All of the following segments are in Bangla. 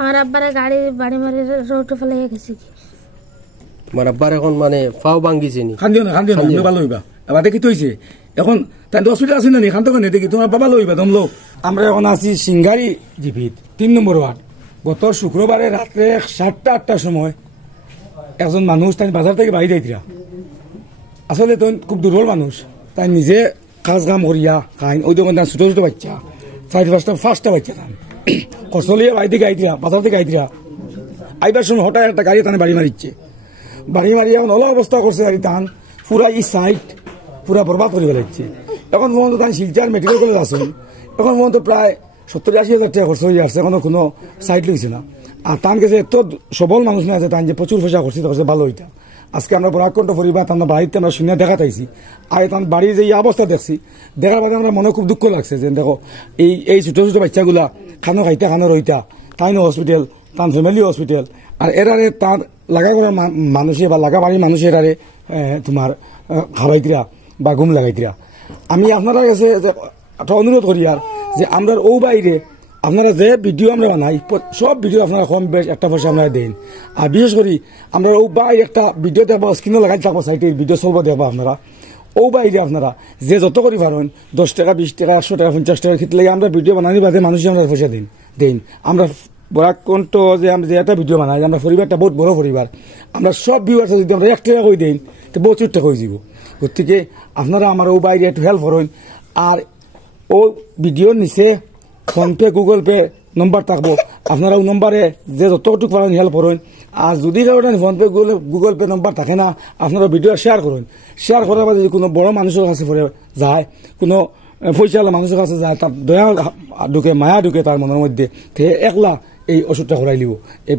আমার আব্বারে গাড়ি বাড়ি মারি রোডে ফেলে গেছে কি তোমার আব্বার এখন মানে পাও ভাঙ্গিছে নি খান্দিও না ভালো হইবা এবার দেখি তো হইছে এখন তাই হসপিটাল আছে না নি খান্ত কেন দেখি তোমার বাবা লইবা দমলো আমরা এখন আছি সিঙ্গারি জিপিত 3 নম্বর ওয়ার্ড গত শুক্রবারে রাত্রে 7টা-8টার সময় একজন মানুষ তাই বাজার থেকে বাড়ি যাইতিরা আসলে তো খুব দুর্বল মানুষ তাই নিজে কাজ কাম করিয়া খাইন ওই দোকান ছোট ছোট বাচ্চা 4-5টা বাচ্চা তান কসলিয়ে বাড়ি থেকে আইতিরা বাজার থেকে আইতিরা আইবার সময় হঠাৎ একটা গাড়ি তানে বাড়ি মারিচ্ছে বাড়ি মারিয়া এখন অল অবস্থা করছে গাড়ি তান পুরা এই সাইড পুরা বরবাদ করে ফেলাচ্ছে এখন পর্যন্ত তাই শিলচার মেডিকেল কলেজ আসুন এখন পর্যন্ত প্রায় 70-80 হাজার টাকা খরচ হয়ে আসছে এখনো কোনো সাইড লইছে না আর তান কাছে এত সবল মানুষ না আছে তান যে প্রচুর পয়সা খরচ করছে ভালো হইতা আজকে আমরা বরাকণ্ঠ পরিবার তার বাড়িতে আমরা শুনে দেখা পাইছি আর তার বাড়ির যে অবস্থা দেখছি দেখার পরে আমরা মনে খুব দুঃখ লাগছে যে দেখো এই ছোট ছোট বাচ্চাগুলা খানো খাইতা খানো রইতা তাই না হসপিটাল তার ফ্যামিলি হসপিটাল আর এরারে তার লাগা করার মানুষে বা লাগা বাড়ির মানুষের এরারে তোমার খাবাইতিরা বা ঘুম লাগাইতিরা আমি আপনারা কাছে একটা অনুরোধ করি আর যে আমরা ও বাইরে আপনারা যে ভিডিও আমরা বানাই সব ভিডিও আপনারা কম বেশ একটা পয়সা আপনারা দেন আর বিশেষ করে আমরা ও বাইরে একটা ভিডিও দেখবো স্ক্রিনে লাগাই থাকবো সাইটে ভিডিও চলবো দেখবো আপনারা ও বাইরে আপনারা যে যত করে পারেন 10 টাকা 20 টাকা 100 টাকা 50 টাকা ক্ষেত্রে আমরা ভিডিও বানানি বাদে মানুষের আমরা পয়সা দেন আমরা বরাকণ্ঠ যে আমরা যে একটা ভিডিও বানাই আমরা পরিবারটা বহুত বড় পরিবার আমরা সব ভিউয়ার্স যদি আমরা 1 টাকা করে দেন তো 72 টাকা হয়ে যাব গতিকে আপনারা আমার ও বাইরে একটু হেল্প করেন আর ও ভিডিওর নিচে ফোনপে গুগল পে নম্বর থাকবো আপনারা ওই নম্বরে যে যতটুকু পারেন হেল্প করেন আর যদি কারণে ফোনপে গুগল পে নম্বর থাকে না আপনারা ভিডিও শেয়ার করেন শেয়ার করার পরে যদি কোনো বড় মানুষের কাছে পরে যায় কোনো পয়সাওয়ালা মানুষের কাছে যায় তার দয়া ঢুকে মায়া ঢুকে তার মনের মধ্যে সে একলা এই ওষুধটা করাই লিব এই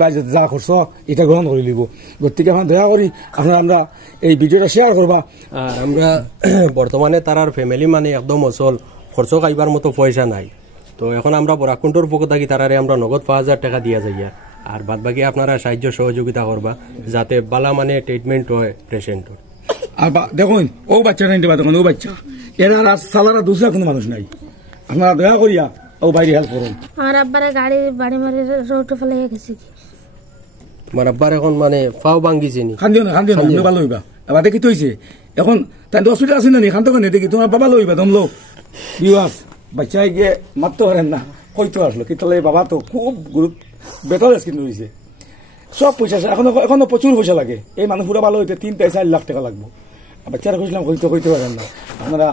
বাইরে যা খরচ এটা গ্রহণ করে লিব গতিকে আপনার দয়া করি আপনারা আমরা এই ভিডিওটা শেয়ার করবা আর আমরা বর্তমানে তার ফ্যামিলি মানে একদম অচল খরচ খাইবার মতো পয়সা নাই তো এখন আমরা বরাকণ্ঠর পক্ষ থাকি তারারে আমরা নগদ 5,000 টাকা দিয়া যাই আর বাদ বাকি আপনারা সাহায্য সহযোগিতা করবা যাতে বালা মানে ট্রিটমেন্ট হয় পেশেন্টর আর দেখুন ও বাচ্চা নাই দেখুন ও বাচ্চা এরা সালারা দুসরা কোনো মানুষ নাই আপনারা দয়া করিয়া ও বাইরে হেল্প করুন আমার আব্বারে গাড়ি বাড়ি মারি রোডে ফেলে গেছে কি তোমার আব্বার এখন মানে পাও ভাঙ্গিছে নি খান্দিও না ভালো হইবা এবার দেখি তো হইছে এখন তাই হসপিটাল আছে না নি খান্ত কেন দেখি তোমার বাবা লইবা দমলো বিওয়াস বাচ্চায় গিয়ে মারতে পারেন না কইতে আসলো কি তাহলে বাবা তো খুব বেতন কিন্তু হয়েছে সব পয়সা এখনো প্রচুর পয়সা লাগে এই মানুষ পুরো ভালো হইতে 3-4 লাখ টাকা লাগবো বাচ্চারা কইছিলাম কইতে পারেন না আপনারা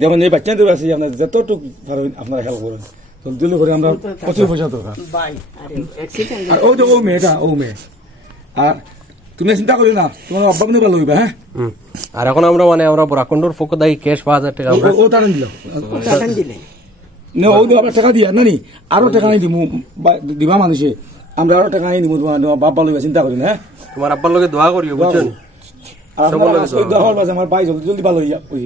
যেমন এই বাচ্চাদের আছে আপনার যতটুকু পারেন আপনারা হেল্প করেন জলদি করে আমরা প্রচুর পয়সা দরকার আর ও যে ও মেয়ে আর তুমি চিন্তা করি না তোমার আব্বা মনে ভালো হইবা হ্যাঁ আর এখন আমরা মানে আমরা বরাকণ্ঠর পক্ষ থাকি ক্যাশ 5,000 টাকা ও টাকা দিল না ও আবার টাকা দিয়া নানি আরো টাকা নাই দিবা মানুষে আমরা আরো টাকা নাই দিব তোমার বাপ ভালো হইবা চিন্তা করি না হ্যাঁ তোমার আব্বার লগে দোয়া করিও বুঝছেন আমার ভাই জলদি ভালো হইয়া ওই